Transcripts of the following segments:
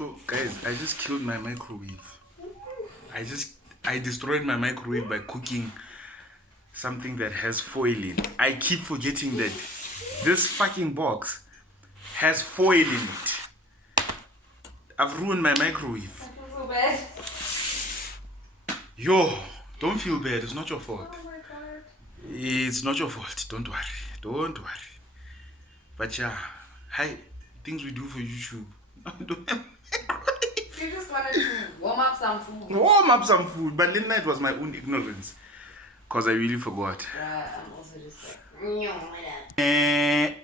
So, guys, I just killed my microwave. I destroyed my microwave by cooking something that has foil in. I keep forgetting that this fucking box has foil in it. I've ruined my microwave. I feel so bad. Yo, don't feel bad. It's not your fault. Oh my god. It's not your fault. Don't worry. Don't worry. But yeah, hi, things we do for YouTube. You just wanted to warm up some food. Warm up some food, but then it was my own ignorance. Because I really forgot. I'm also just like,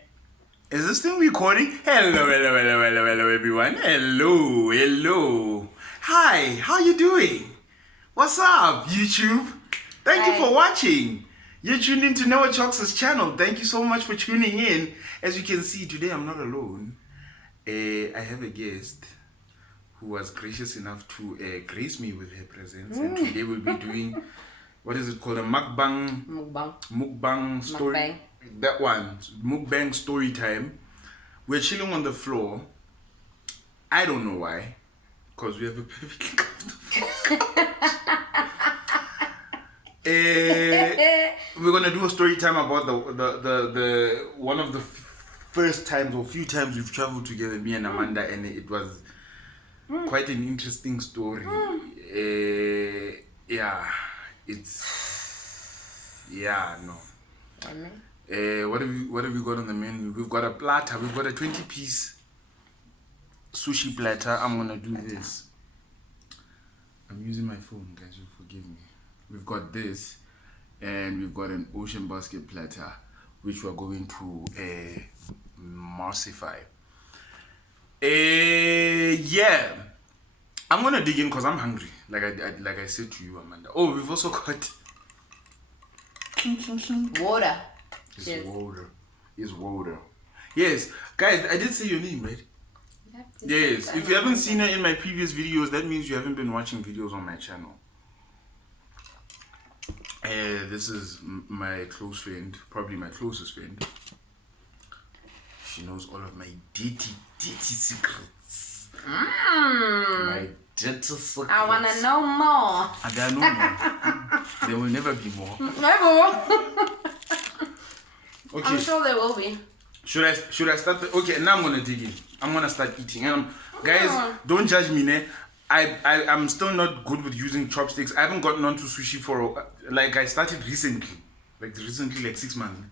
Is this thing recording? Hello everyone. Hello. Hi, how you doing? What's up, YouTube? Thank you for watching. You're tuned in to Noah Chocks' channel. Thank you so much for tuning in. As you can see, today I'm not alone. I have a guest who was gracious enough to grace me with her presence. And today we'll be doing, what is it called? A mukbang. Mukbang story. Mukbang. That one. Mukbang story time. We're chilling on the floor. I don't know why. Because we have a perfectly comfortable we're gonna do a story time about the one of the first times or few times we've traveled together, me and Amanda, and it was quite an interesting story. What have we got on the menu? We've got a platter. We've got a 20-piece sushi platter. I'm gonna do this. I'm using my phone, guys. You'll forgive me. We've got this, and we've got an ocean basket platter, which we're going to emulsify. I'm gonna dig in because I'm hungry. Like I said to you, Amanda. Oh, we've also got water. It's water. Yes, guys, I did say your name, right? Yep, yes. If you haven't seen her in my previous videos, that means you haven't been watching videos on my channel. This is my close friend, probably my closest friend. She knows all of my dirty secrets. My dirty secrets. I wanna know more. And there are no more. There will never be more. Never. Okay. I'm sure there will be. Should I start? Okay, now I'm gonna dig in. I'm gonna start eating. And guys, don't judge me, ne? I'm still not good with using chopsticks. I haven't gotten onto sushi for I started recently, like 6 months.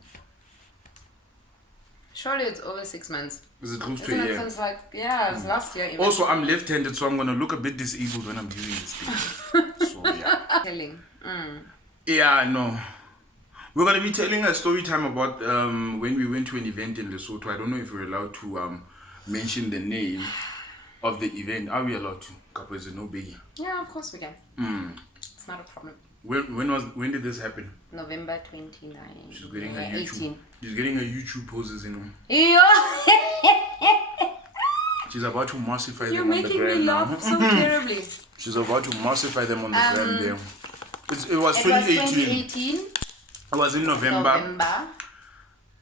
Surely it's over 6 months. Is it close to Isn't a it year? since it's last year even. Also, I'm left-handed, so I'm gonna look a bit disabled when I'm using this thing. So yeah. Telling. Yeah, no. We're gonna be telling a story time about when we went to an event in Lesotho. I don't know if we're allowed to mention the name of the event. Are we allowed to? Kapo, is it no biggie? Yeah, of course we can. It's not a problem. When did this happen? November 29. She's getting 18. She's getting her YouTube poses in. Yeah. She's about to emulsify You're them on the making gram me now. laugh so terribly. She's about to emulsify them on the gram there. It was 2018. It was in November.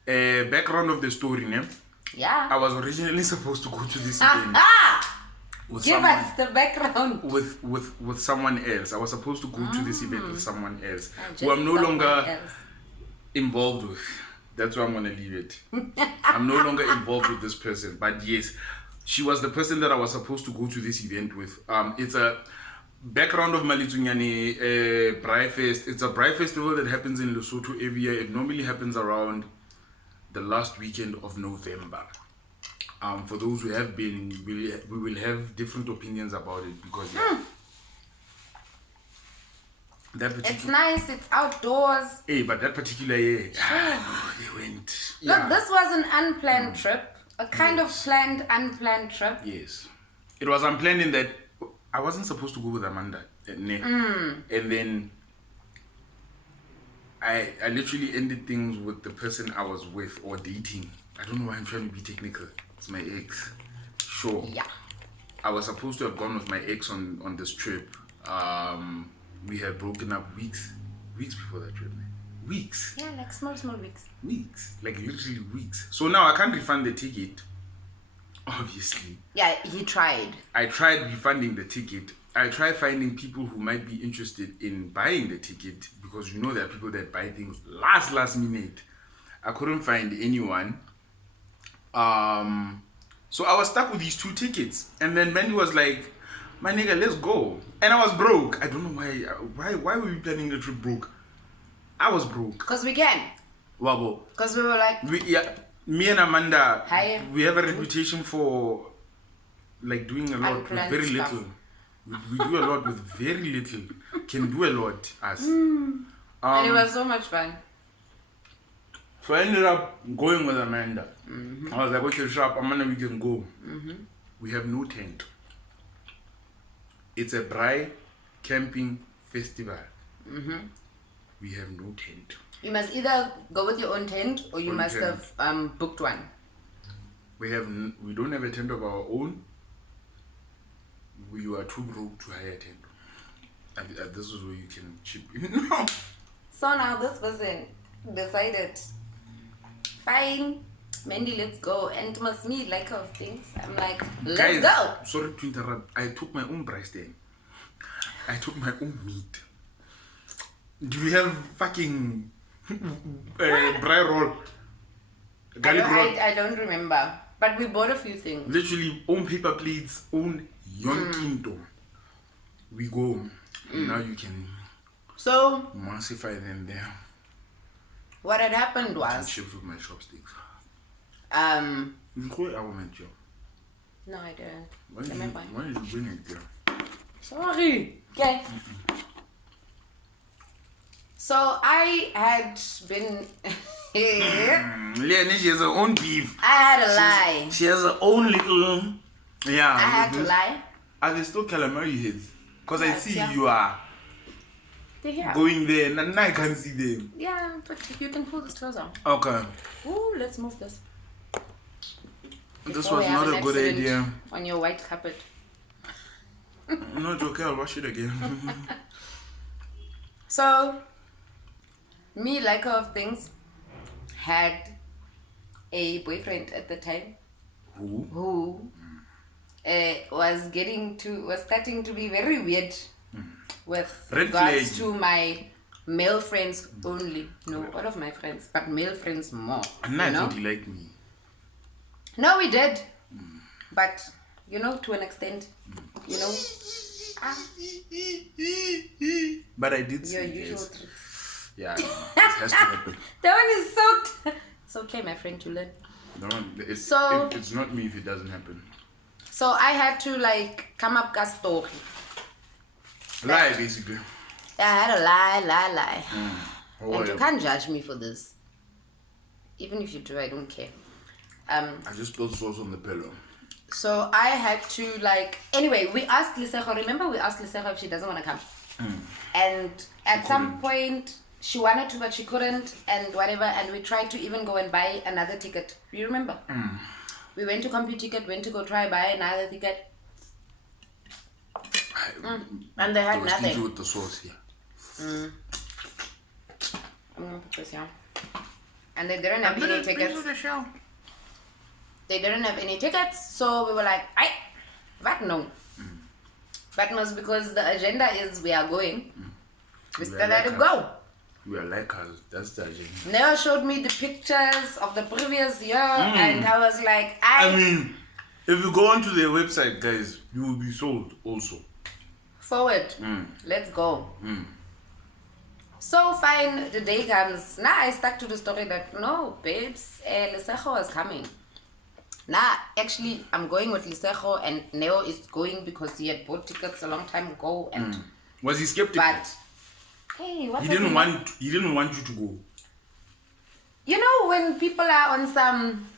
Background of the story, ne? Yeah. I was originally supposed to go to this event. Give us the background. With someone else. I was supposed to go to this event with someone else who I'm no longer involved with. That's why I'm gonna leave it. I'm no longer involved with this person. But yes, she was the person that I was supposed to go to this event with. It's a background of Malitsunyani Braai Fest. It's a Braai festival that happens in Lesotho every year. It normally happens around the last weekend of November. For those who have been, we will have different opinions about it because it's nice, it's outdoors. Hey, but that particular year, they went. Look, this was an unplanned trip. A kind of planned, unplanned trip. Yes. It was unplanned in that I wasn't supposed to go with Amanda. And then I literally ended things with the person I was with or dating. I don't know why I'm trying to be technical. It's my ex. Sure. Yeah. I was supposed to have gone with my ex on this trip. We had broken up weeks before that trip. Weeks. Yeah, like small weeks. Weeks. Like literally weeks. So now I can't refund the ticket. obviously. Yeah, he tried. I tried refunding the ticket. I tried finding people who might be interested in buying the ticket, because you know there are people that buy things last minute. I couldn't find anyone. So I was stuck with these 2 tickets, and then Mandy was like, "My nigga, let's go." And I was broke. I don't know why were we planning the trip broke? I was broke. Because we can. Wabo. Because we were like... Me and Amanda, Hi. we have a reputation for like doing a lot with Unplanned very stuff. little. We do a lot with very little. Can do a lot, us. And it was so much fun. So I ended up going with Amanda. I was like, okay, shop, Amanda, we can go. We have no tent. It's a braai camping festival. We have no tent. You must either go with your own tent or you Own must tent. have booked one. We don't have a tent of our own. We were too broke to hire a tent. And this is where you can chip in. So now this person decided, fine, Mandy, let's go. And it was me, like of things. I'm like, let's Guys, go. sorry to interrupt. I took my own price then. I took my own meat. Do we have fucking braai roll? Garlic roll? I don't remember. But we bought a few things. Literally, own paper plates, own yonkinto. We go. Now you can So massify them there. what had happened And was, chips with my chopsticks. no, You call it our job. I didn't. Why did you bring it there? Sorry. Okay. So I had been... Leonie, she has her own beef. I had a lie. She has her own little... Yeah. I had to lie. Are they still calamari heads? Because I Yes, see yeah. you are They're here. going there and I can't see them. Yeah, but you can pull this closer. Okay. Ooh, let's move this. This Before was we have not an a good accident idea. On your white carpet. Not okay, I'll wash it again. So, me, like of things, had a boyfriend at the time who was starting to be very weird with Red regards flag. to my male friends only. No, all of my friends, but male friends more. And I you know? thought he liked me. No, we did. But, you know, to an extent, you know, But I did your see usual this. tricks. Yeah, it has to happen. That one is so... It's okay, my friend, to learn. No, So- it's not me if it doesn't happen. So I had to, like, come up with a story. Lie, basically. I had a lie. Oh, And you yeah. can't judge me for this. Even if you do, I don't care. I just spilled sauce on the pillow. So I had to, like... Anyway, we asked Lisejo. Remember we asked Lisejo if she doesn't want to come? And at some point, she wanted to, but she couldn't, and whatever. And we tried to even go and buy another ticket. Do you remember? We went to CompuTicket, went to go try buy another ticket. And they had was nothing. stingy with the sauce here. I'm gonna put this here. And they didn't have any tickets. They didn't have any tickets, so we were like, what no? That was because the agenda is we are going. We still let it go. We are like us. That's the agenda. Never showed me the pictures of the previous year, and I was like, I mean, if you go onto their website, guys, you will be sold also. forward. Let's go. So fine, the day comes. Now I stuck to the story that no, babes, Lisejo was coming. Now, actually, I'm going with Lisejo, and Neo is going because he had bought tickets a long time ago. And Was he skeptical? but hey, what he was didn't it? want. He didn't want you to go. You know when people are on some.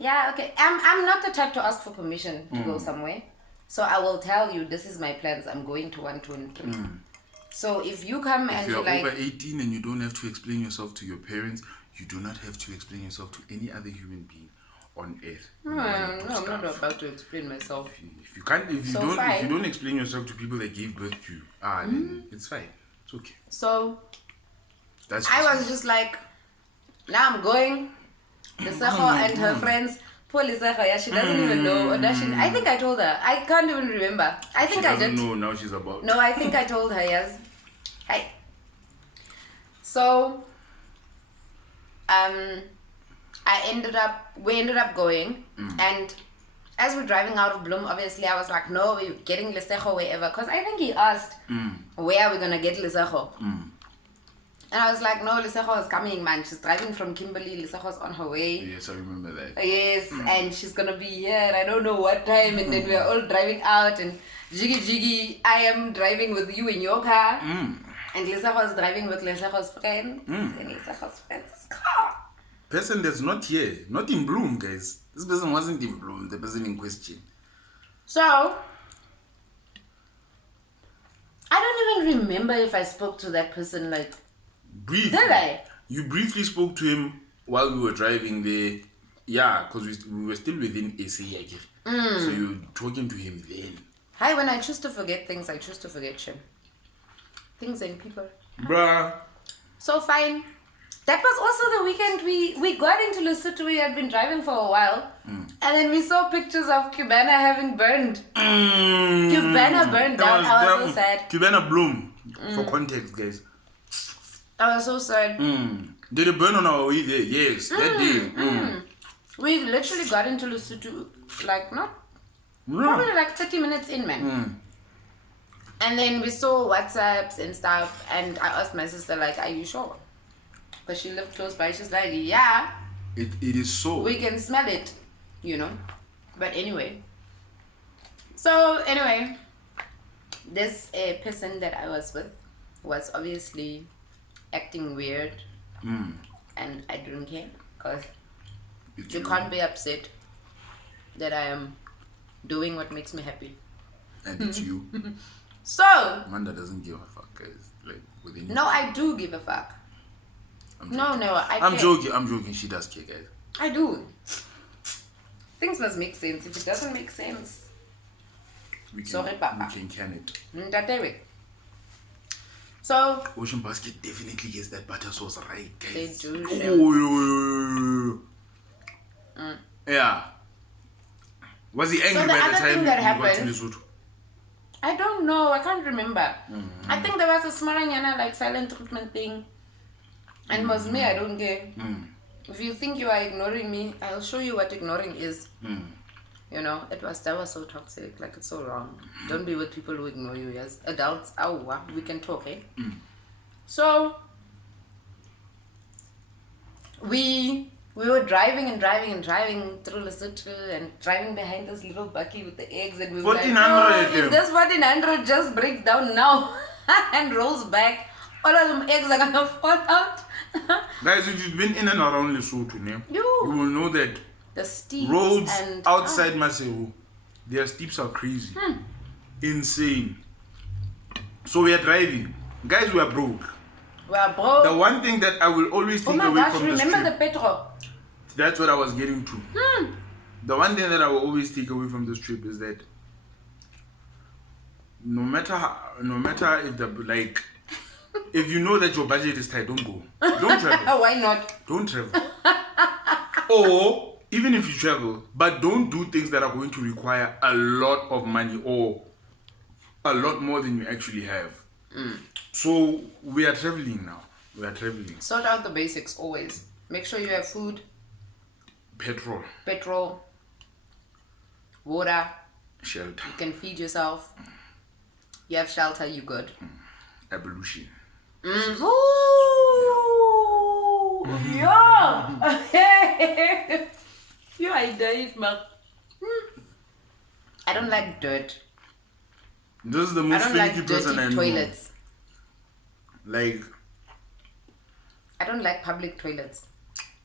Yeah, okay. I'm not the type to ask for permission to go somewhere, so I will tell you this is my plans. I'm going to 1, 2, and 3. So if you come If and you're you're like, over 18 and you don't have to explain yourself to your parents, you do not have to explain yourself to any other human being on earth. no, I'm not about to explain myself. If you can't, if you So don't, if fine. you don't explain yourself to people that gave birth to you, then it's fine. It's okay. So That's I just was just like, now I'm going. Lisejo and her friends Poor Lisego, yeah, she doesn't even know. Or does she? I think I told her. I can't even remember. I think I did. No, now she's about. No, I think I told her, yes. Hey. So, we ended up going, and as we're driving out of Bloem, obviously I was like, no, we're getting Lesego wherever, because I think he asked, where are we going to get Lesego? And I was like, no, Lesego is coming, man. She's driving from Kimberley. Lesego's on her way. Yes, I remember that. Yes, and she's going to be here, and I don't know what time, and then we're all driving out, and Jiggy, I am driving with you in your car, and Lesego is driving with Lesego's friend, and Lesego's friend's car. Person that's not here, not in Bloem, guys. This person wasn't in Bloem, the person in question. So, I don't even remember if I spoke to that person, like, briefly. did I? You briefly spoke to him while we were driving there. Yeah, because we were still within SA, I guess. So you were talking to him then. Hi, when I choose to forget things, I choose to forget shit. Things and people. Bruh. So fine. That was also the weekend we got into Lesotho. We had been driving for a while. And then we saw pictures of Cubana having burned. Cubana burned down. I was so sad. Cubana Bloem, for context, guys. I was so sad. Did it burn on our way there? Yes, that day. We literally got into Lesotho, like, probably like 30 minutes in, man. And then we saw WhatsApps and stuff, and I asked my sister, like, are you sure? Because she lived close by. She's like, yeah. It is so. We can smell it, you know. But anyway. So, anyway, this person that I was with was obviously acting weird. And I didn't care, because you can't be upset that I am doing what makes me happy. And it's you. So, Amanda doesn't give a fuck, guys. Like, within no, I do give a fuck. I'm joking. She does care, guys. I do. Things must make sense. If it doesn't make sense, sorry, Papa. We can it. So, Ocean Basket definitely gets that butter sauce right, guys. They do. Yeah. Was he angry by the time that he happened, got to Lesotho? I don't know. I can't remember. I think there was a Smaranyana, like, silent treatment thing. And it was me, I don't care. If you think you are ignoring me, I'll show you what ignoring is. You know, that was so toxic. Like, it's so wrong. Don't be with people who ignore you. Yes, adults. We can talk, eh? So we were driving through Lesotho and driving behind this little bucky with the eggs, and we were like, oh, if this 1400 just breaks down now and rolls back, all of them eggs are gonna fall out. Guys, if you've been in and around Lesotho, you will know that the steeps roads and outside Masehu, their steeps are crazy. Insane. So we are driving. Guys, we are broke. We are broke. The one thing that I will always take away from this trip. Remember the petrol? That's what I was getting to. The one thing that I will always take away from this trip is that no matter if the, like, if you know that your budget is tight, don't go. Don't travel. Why not? Don't travel. Or even if you travel, but don't do things that are going to require a lot of money or a lot more than you actually have. So we are traveling now. Sort out the basics always. Make sure you have food, petrol, water, shelter. You can feed yourself. You have shelter, you good. Evolution. Ooh, yeah. You are Dave, man. I don't like dirt. This is the most finicky person I know. Toilets. Like, I don't like public toilets.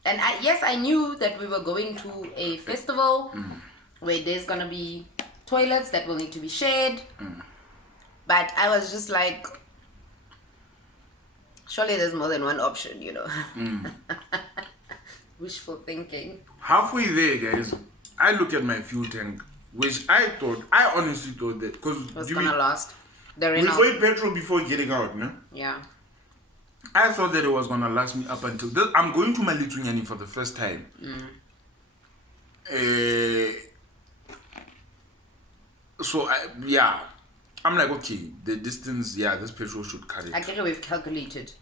And I knew that we were going to a festival where there's gonna be toilets that will need to be shared. But I was just like, surely there's more than one option, you know. Wishful thinking. Halfway there, guys, I look at my fuel tank, which I honestly thought that, because was gonna last. We bought petrol before getting out, no? Yeah. I thought that it was gonna last me up until this. I'm going to Malitsunyani for the first time. So I'm like, okay, the distance, this petrol should cut it. I think we've calculated.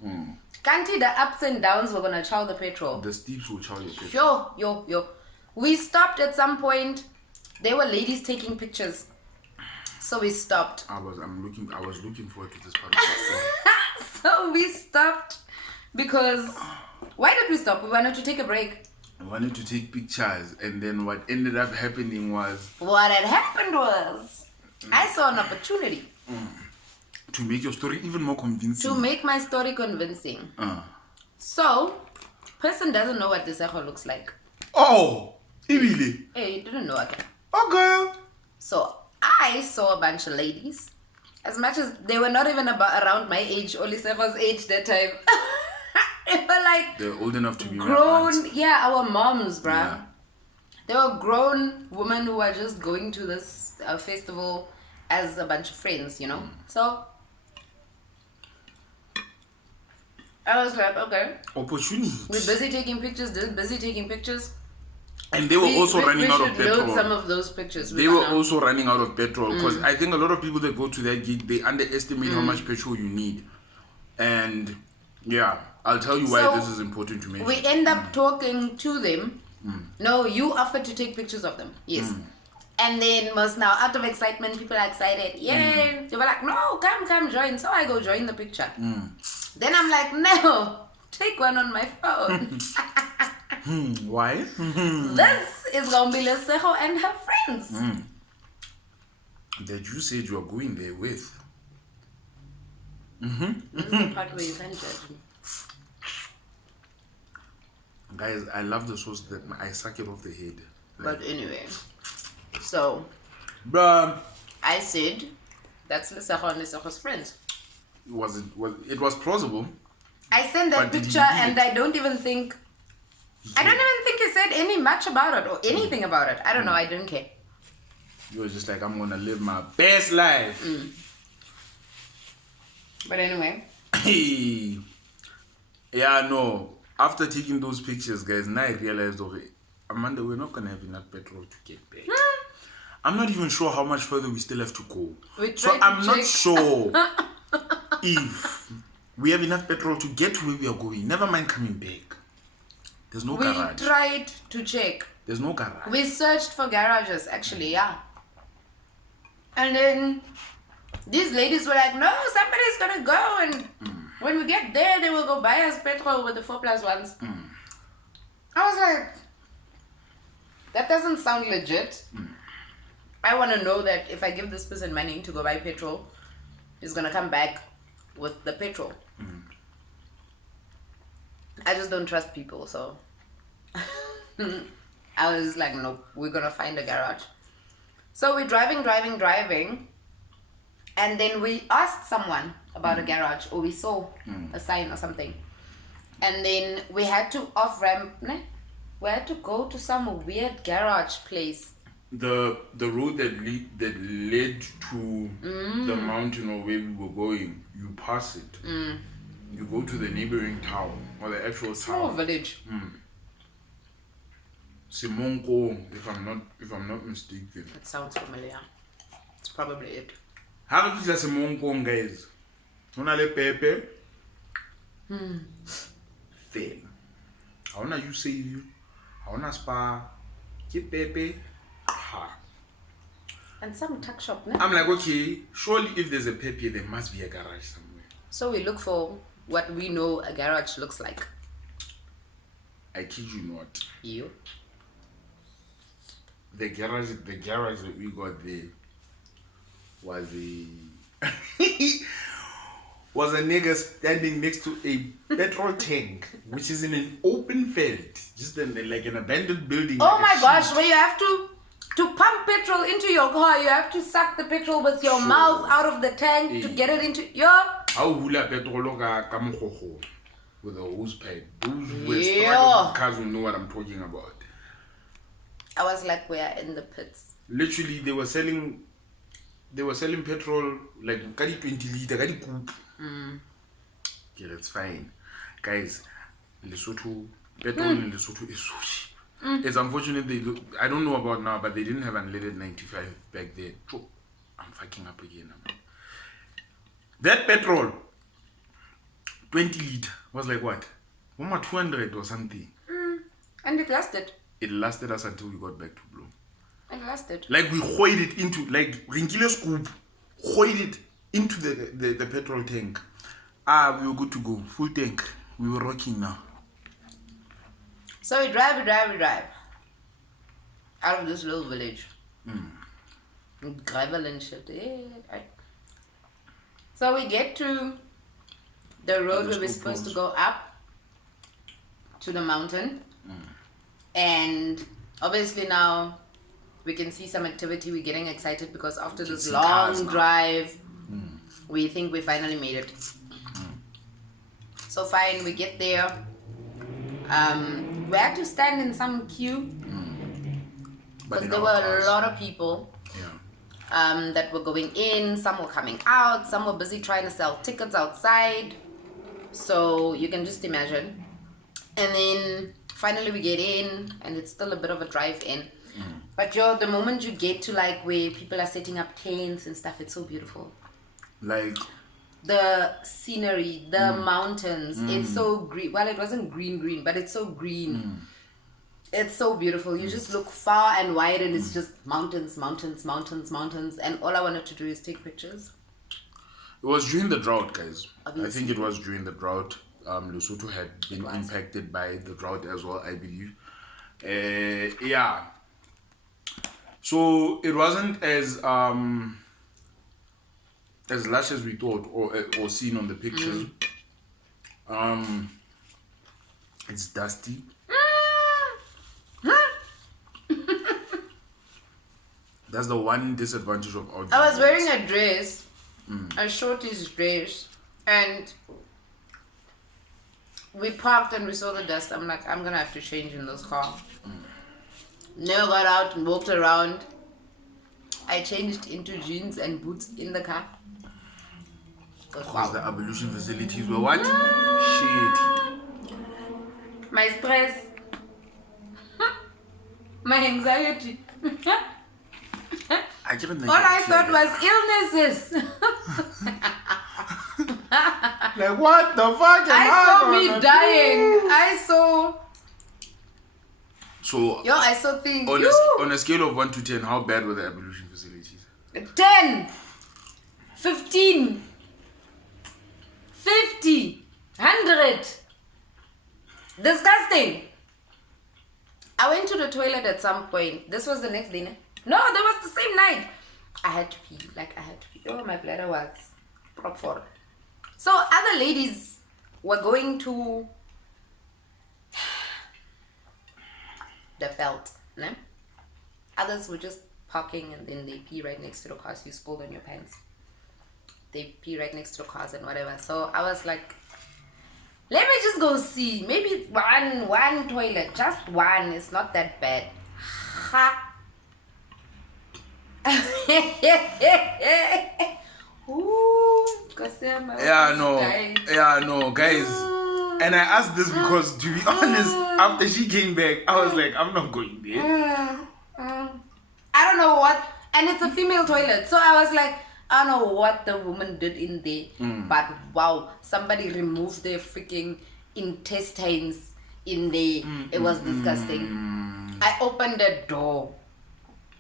Can't the ups and downs were gonna chow the petrol. The steeps will chow your petrol. Yo. We stopped at some point. There were ladies taking pictures. So we stopped. I was looking forward to this part of the story. So we stopped because why did we stop? We wanted to take a break. I wanted to take pictures, and then what ended up happening was... What had happened was, I saw an opportunity. To make your story even more convincing. To make my story convincing. So, person doesn't know what Lisejo looks like. Oh! Really? Hey, you didn't know, okay? Okay. So, I saw a bunch of ladies. As much as they were not even around my age or Lisejo's age that time. They were like... They're old enough to be grown. Yeah, our moms, bruh. Yeah. They were grown women who were just going to this festival as a bunch of friends, you know? So, I was like, okay. Opportunity. We're busy taking pictures, And they were also running out of petrol. We should load petrol. some of those pictures. They were also running out of petrol because I think a lot of people that go to that gig, they underestimate how much petrol you need. And yeah, I'll tell you why this is important to mention. We end up talking to them. No, you offered to take pictures of them. Yes. And then most now, out of excitement, people are excited. Yeah. They were like, no, come, join. So I go join the picture. Then I'm like, no, take one on my phone. Why? This is going to be Lisejo and her friends. That you said you are going there with. This is the part where you can't judge me. Guys, I love the sauce that I suck it off the head. But anyway, so Bruh. I said that's Lisejo and Lisejo's friends. It was plausible. I sent that picture and I don't even think he said any much about it or anything about it. I don't know, I didn't care. You were just like, I'm gonna live my best life. But anyway. Yeah, no. After taking those pictures, guys, now I realized, okay, Amanda, we're not gonna have enough petrol to get back. I'm not even sure how much further we still have to go. So I'm not sure if we have enough petrol to get to where we are going. Never mind coming back. There's no garage. We tried to check. There's no garage. We searched for garages, actually, yeah. And then these ladies were like, no, somebody's gonna go and when we get there, they will go buy us petrol with the 4+1s. I was like, that doesn't sound legit. I want to know that if I give this person money to go buy petrol, he's gonna come back with the petrol. I just don't trust people, so I was like, nope, we're gonna find a garage. So we're driving, and then we asked someone about a garage, or we saw a sign or something, and then we had to off-ramp. We had to go to some weird garage place. The road that led to the mountain or where we were going, you pass it. You go to the neighboring town or the actual town. Small village. Simonko, if I'm not mistaken. It sounds familiar. It's probably it. How do you say Simonko, guys? Una le pepe. Fail. I wanna you save you. I wanna spa. Keep pepe. And some tuck shop, no? I'm like, okay, surely if there's a pepe, there must be a garage somewhere. So we look for what we know a garage looks like. I kid you not. You? The garage that we got there was was a nigga standing next to a petrol tank, which is in an open field, just like an abandoned building. Oh my gosh, where you have to pump petrol into your car, you have to suck the petrol with your mouth out of the tank to get it into your... How hula petrol with a hose pipe. Those who started cars will know what I'm talking about. I was like, we are in the pits. Literally, they were selling petrol like 20 liter, Okay, that's fine. Guys, Lesotho, petrol in Lesotho is so cheap. It's unfortunate I don't know about now, but they didn't have unleaded 95 back there. I'm fucking up again. That petrol, 20 litre, was like what? 200 or something. And it lasted. It lasted us until we got back to Bloem. It lasted. Like we hoid it into, like Rinkile scoop, hoid it into the petrol tank. We were good to go. Full tank. We were rocking now. So we drive out of this little village. Gravel and shit. So we get to the road where we're supposed to go up to the mountain. And obviously now we can see some activity. We're getting excited because after this long drive, we think we finally made it. So fine, we get there. We had to stand in some queue because there were a lot of people that were going in. Some were coming out. Some were busy trying to sell tickets outside. So you can just imagine. And then finally we get in, and it's still a bit of a drive in. But the moment you get to like where people are setting up tents and stuff, it's so beautiful. Like the scenery, the mountains, it's so green. Well, it wasn't green, but it's so green. It's so beautiful. You just look far and wide and it's just mountains. And all I wanted to do is take pictures. It was during the drought, guys. Obviously. I think it was during the drought. Lesotho had been impacted by the drought as well, I believe. Yeah. So it wasn't as lush as we thought or seen on the pictures. It's dusty. That's the one disadvantage of outdoor. I was wearing a dress, a shortish dress, and we parked and we saw the dust. I'm like, I'm gonna have to change in this car. Never got out and walked around. I changed into jeans and boots in the car. Because the ablution facilities were what? Shit. My stress. My anxiety. All I thought was illnesses. Like what the fuck? I saw me dying. I saw. So I saw things. On a scale of 1 to 10, how bad were the ablution facilities? 10, 15, 50, 100. Disgusting. I went to the toilet at some point. This was the next day. No, that was the same night. I had to pee. Oh, my bladder was prop for. So other ladies were going to the veld. No? Others were just parking and then they pee right next to the cars. You spilled on your pants. They pee right next to the cars and whatever. So I was like, let me just go see. Maybe one toilet. Just one. It's not that bad. Ha. Ooh, yeah, no, guys. And I asked this because, to be honest, after she came back, I was like, I'm not going there. I don't know what, and it's a female toilet, so I was like, I don't know what the woman did in there, but wow, somebody removed their freaking intestines in there. It was disgusting. I opened the door,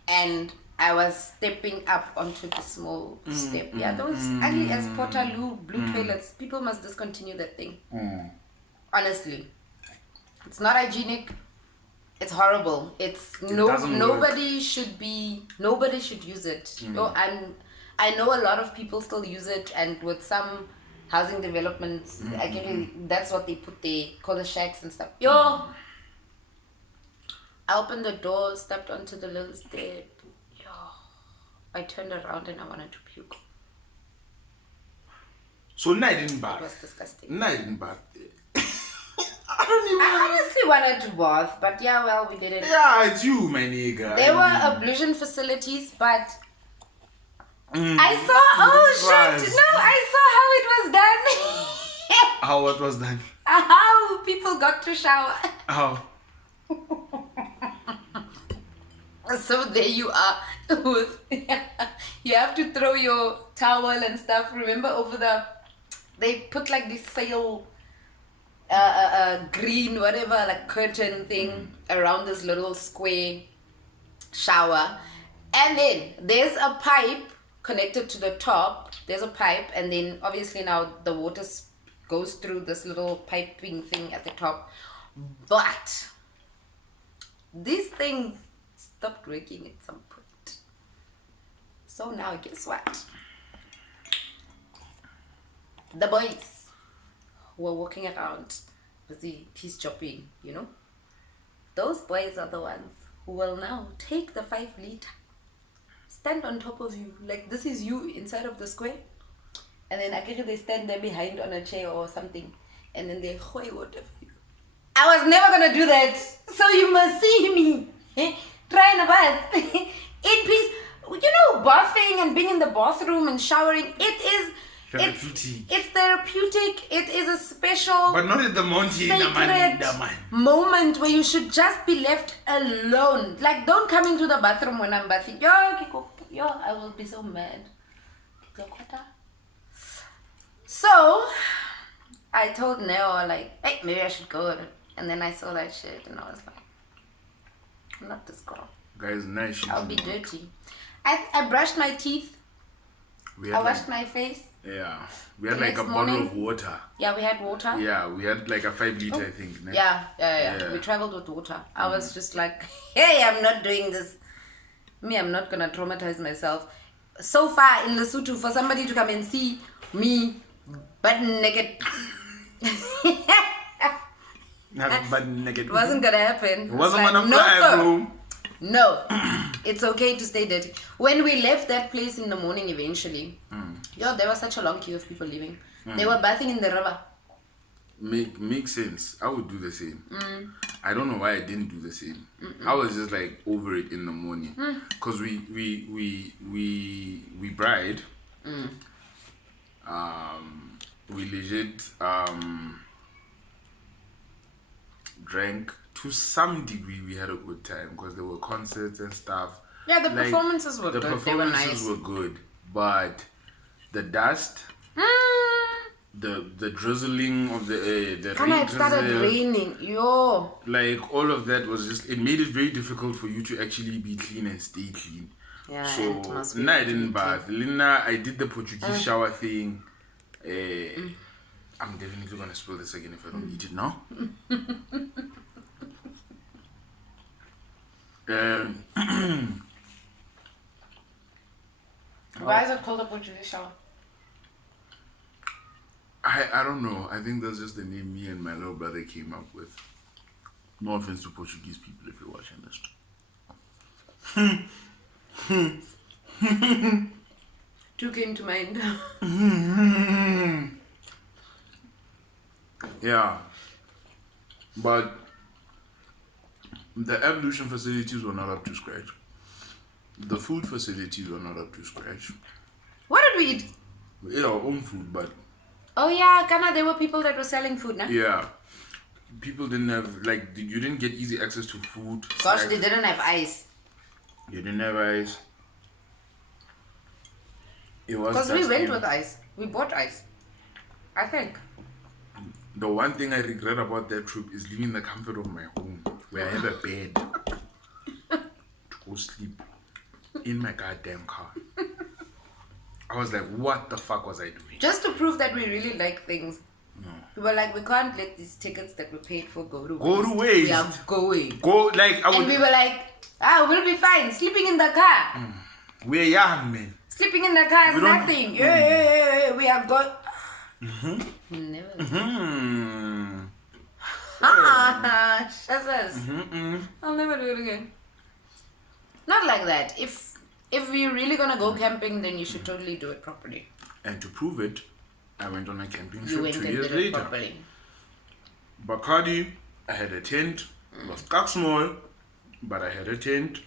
and I was stepping up onto the small step. Yeah, those ugly as Portaloo blue toilets. People must discontinue that thing. Honestly, it's not hygienic. It's horrible. Nobody should use it. And I know a lot of people still use it, and with some housing developments, that's what they put. They call the shacks and stuff. I opened the door, stepped onto the little step. I turned around and I wanted to puke. So I didn't bath. It was disgusting. I didn't bath. I honestly wanted to bath, but yeah, well, we did it. Yeah, it's you, my nigga. There were ablution facilities, but I saw, shit, no, I saw how it was done. How it was done? How people got to shower. How? So there you are with you have to throw your towel and stuff. Remember over they put like this sail green whatever like curtain thing around this little square shower, and then there's a pipe connected to the top. There's a pipe, and then obviously now the water goes through this little piping thing at the top, but these things stopped working at some point. So now guess what? The boys were walking around busy peace chopping, you know. Those boys are the ones who will now take the 5 liter, stand on top of you, like this is you inside of the square, and then they stand there behind on a chair or something, and then they hoy water for you. I was never gonna do that, so you must see me trying a bath in peace. You know, bathing and being in the bathroom and showering, it's therapeutic. It is a special, but not at the sacred moment where you should just be left alone. Like, don't come into the bathroom when I'm bathing. Yo, I will be so mad. So I told Neo, like, hey, maybe I should go. And then I saw that shit and I was like, I'm not this girl. Guys, nice. I'll be dirty. I brushed my teeth. I washed my face. Yeah. We had like a bottle of water. Yeah, we had water. Yeah, we had like a 5 liter, I think. Yeah. We traveled with water. I was just like, hey, I'm not doing this. I'm not going to traumatize myself. So far in Lesotho, for somebody to come and see me butt naked. Butt naked. It wasn't going to happen. It wasn't going to fly, bro. No, it's okay to stay dirty. When we left that place in the morning eventually, there was such a long queue of people leaving. They were bathing in the river. Makes sense. I would do the same. I don't know why I didn't do the same. I was just like over it in the morning. Because we bride. We legit drank. To some degree, we had a good time because there were concerts and stuff. Yeah, the performances were good. They were nice. Were good, but the dust, the drizzling of the rain, it started raining. Yo, like all of that was just, it made it very difficult for you to actually be clean and stay clean. Yeah, so I didn't bath. Lina, I did the Portuguese shower thing. I'm definitely gonna spill this again if I don't eat it now. Why is it called a Portuguese shower? I don't know. I think that's just the name me and my little brother came up with. No offense to Portuguese people if you're watching this. Two came to mind. Yeah. But the evolution facilities were not up to scratch. The food facilities were not up to scratch. What did we eat? We ate our own food, but... Oh yeah, Ghana, there were people that were selling food, no? Yeah. People didn't have, like, you didn't get easy access to food. Gosh, they didn't have ice. You didn't have ice. It was... Because we went with ice. We bought ice. I think. The one thing I regret about that trip is leaving the comfort of my home, where I have a bed to go sleep in my goddamn car. I was like, what the fuck was I doing? Just to prove that we really like things. No. We were like, we can't let these tickets that we paid for go to waste. We are going. And we were like, we'll be fine. Sleeping in the car. We're young, man. Sleeping in the car is nothing. Yeah. We are going. Never. Shazas. I'll never do it again. Not like that. If we're really gonna go camping, then you should totally do it properly. And to prove it, I went on a camping you trip 2 years later. Properly. Bacardi, I had a tent. It was quite small, but I had a tent.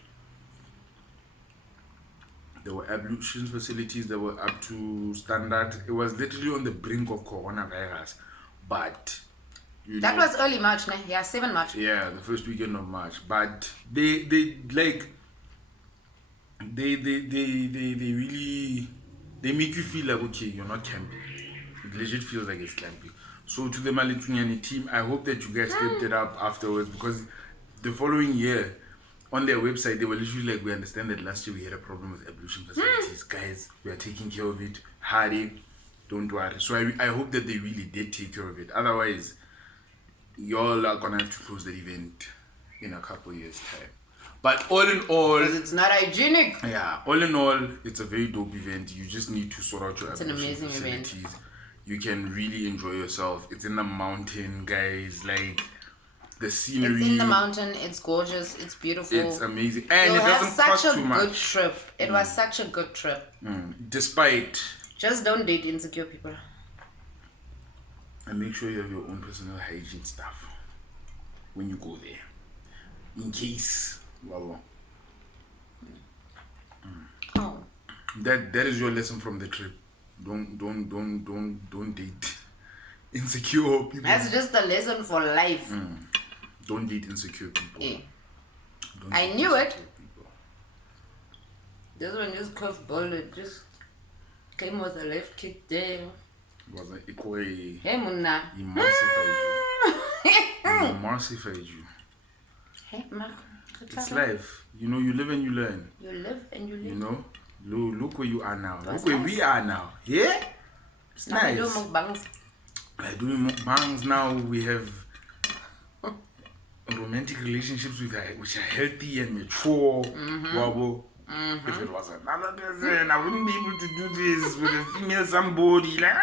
There were ablution facilities that were up to standard. It was literally on the brink of coronavirus. But that was early March, ne? Yeah, 7 March. Yeah, the first weekend of March. But they like they really they make you feel like okay, you're not camping. It legit feels like it's camping. So to the Malitunyani team, I hope that you guys kept it up afterwards, because the following year on their website they were literally like, we understand that last year we had a problem with ablution facilities. Guys, we are taking care of it. Hurry, don't worry. So I hope that they really did take care of it. Otherwise, y'all are gonna have to close the event in a couple years time. But all in all, because it's not hygienic. Yeah, all in all, it's a very dope event. You just need to sort out your It's an amazing event. You can really enjoy yourself. It's in the mountain, guys. Like the scenery. It's in the mountain. It's gorgeous. It's beautiful. It's amazing, and You'll it doesn't cost too much. Good trip. It was such a good trip. Despite. Just don't date insecure people. And make sure you have your own personal hygiene stuff when you go there, in case. Wow. Oh. That is your lesson from the trip. Don't date insecure people. That's just a lesson for life. Don't date insecure people. Yeah. I knew it. This one just curved ball. It just came with a left kick there. Was it equally? Hey, Munna. Emancipated you. Emancipated you. Hey, Ma. It's life. You know, you live and you learn. You live and you learn. You know, look where you are now. That's look where nice. we are now. Yeah? It's Now nice. we do mukbangs. By doing mukbangs now, we have romantic relationships which are healthy and mature. Wabo. If it was another person, I wouldn't be able to do this with a female somebody. Like,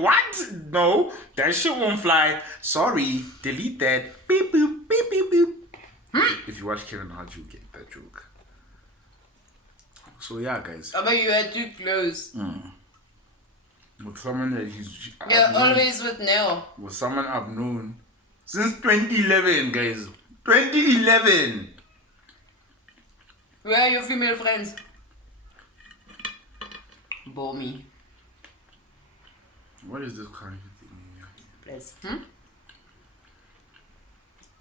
what? No, that shit won't fly. Sorry, delete that. Beep, boop, beep, beep, boop. If you watch Kevin Hart, you get that joke. So yeah, guys. I bet you are too close. With someone that You're always with Neo. With someone I've known since 2011, guys. 2011. Where are your female friends? Bore me. What is this kind of thing here? Please.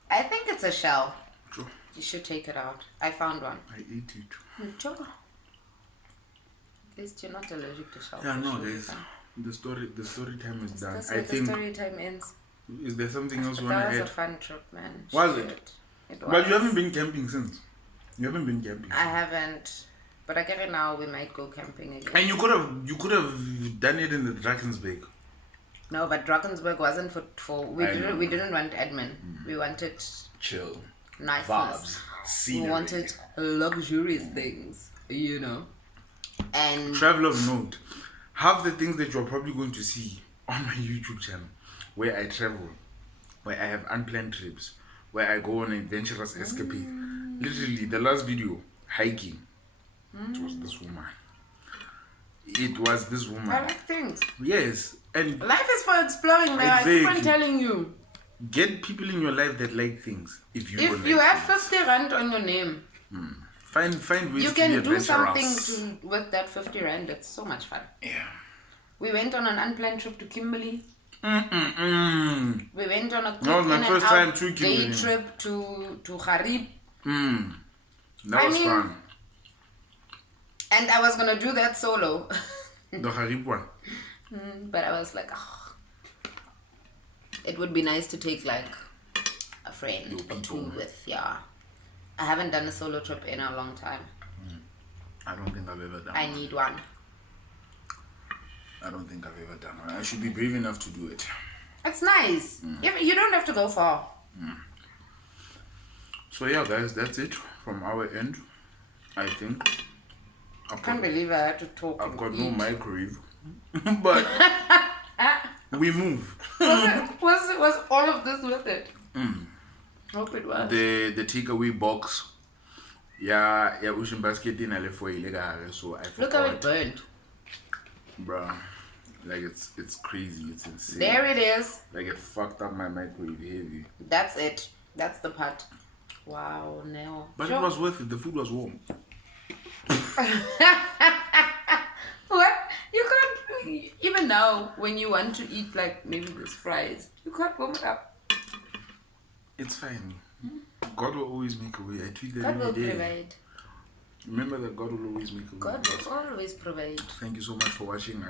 I think it's a shell. True. You should take it out. I found one. I ate it. Sure. At least you're not allergic to shells. Yeah, no, guys. The story time is done. That's I where think. the story time ends. Is there something else you wanna That was a add? fun trip, man. Was Shit. it? It But was. you haven't been camping since. You haven't been camping. I haven't. But I get it now. We might go camping again. And you could have done it in the Drakensberg. No, but Drakensberg wasn't for we I know. didn't want admin. We wanted Chill. niceness. Vibes. We Scenery. wanted luxurious things, you know. And Travel of note. Half the things that you're probably going to see on my YouTube channel, where I travel, where I have unplanned trips, where I go on adventurous escapade. Literally, the last video, hiking, it was this woman. It was this woman. I like things. Yes, and Life is for exploring, man. I keep on Exactly. telling you. get people in your life that like things. If you If don't you like have things. 50 rand on your name, find ways you to be can do adventurous. something with that 50 rand. It's so much fun. Yeah. We went on an unplanned trip to Kimberley. We went on a quick That was my in and first out time to day Kimberley. trip to Garib. That was fun. And I was gonna do that solo. The Harib one. But I was like, it would be nice to take like a friend Your or two people. with, yeah. I haven't done a solo trip in a long time. I don't think I've ever done I one. need one. I don't think I've ever done one. I should be brave enough to do it. It's nice. You don't have to go far. So yeah, guys, that's it from our end. I think. I can't believe I had to talk. I've and got no eat. microwave, but we move. Was all of this with it? Hope it was. The takeaway box. Yeah, ocean basket in for so I forgot. Look how it burned. Bruh, like it's crazy. It's insane. There it is. Like it fucked up my microwave heavy. That's it. That's the part. Wow, no. But Sure. it was worth it. The food was warm. What? You can't, even now, when you want to eat like maybe those fries, you can't warm it up. It's fine. God will always make a way. I tweet that God will every day. provide. Remember that God will always make a way. God will always provide. Thank you so much for watching.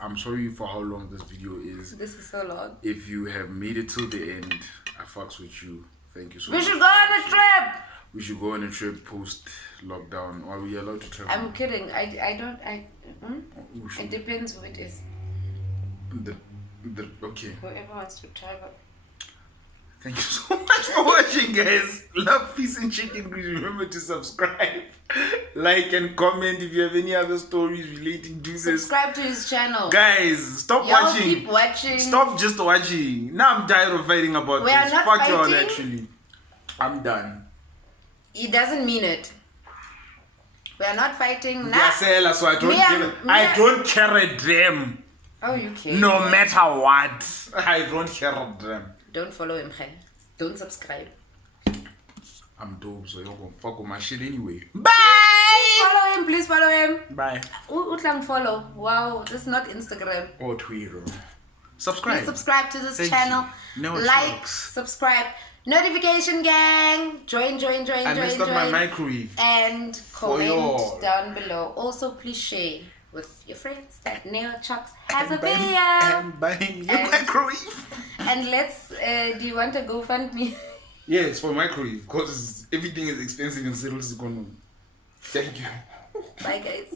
I'm sorry for how long this video is. This is so long. If you have made it till the end, I fucks with you. Thank you so much. We should go on a trip. We should go on a trip post lockdown. Are we allowed to travel? I'm kidding. It depends who it is. Okay. Whoever wants to travel. Thank you so much for watching, guys. Love, peace, and chicken grease. Remember to subscribe, like, and comment if you have any other stories relating to this. Subscribe to his channel. Guys, stop Y'all watching. keep watching. Stop just watching. Now I'm tired of fighting about We this. are not Fuck y'all, fighting. actually. I'm done. He doesn't mean it. We are not fighting now. So I don't care a damn. Oh, you care. No matter what. I don't care a damn. Don't follow him, hey. Don't subscribe. I'm dope, so you're gonna fuck with my shit anyway. Bye! Please follow him. Bye. Utlang follow. Wow, this is not Instagram. Or Twitter. Subscribe. Please subscribe to this Thank channel. you. No like, Chocks. subscribe. Notification gang. Join. I messed up my microwave. And comment y'all. down below. Also, please share with your friends that Chocks has a video. I'm buying your microwave. And let's, do you want to GoFundMe? Yes, for microwave, because everything is expensive in Cyril's economy. Thank you. Bye, guys.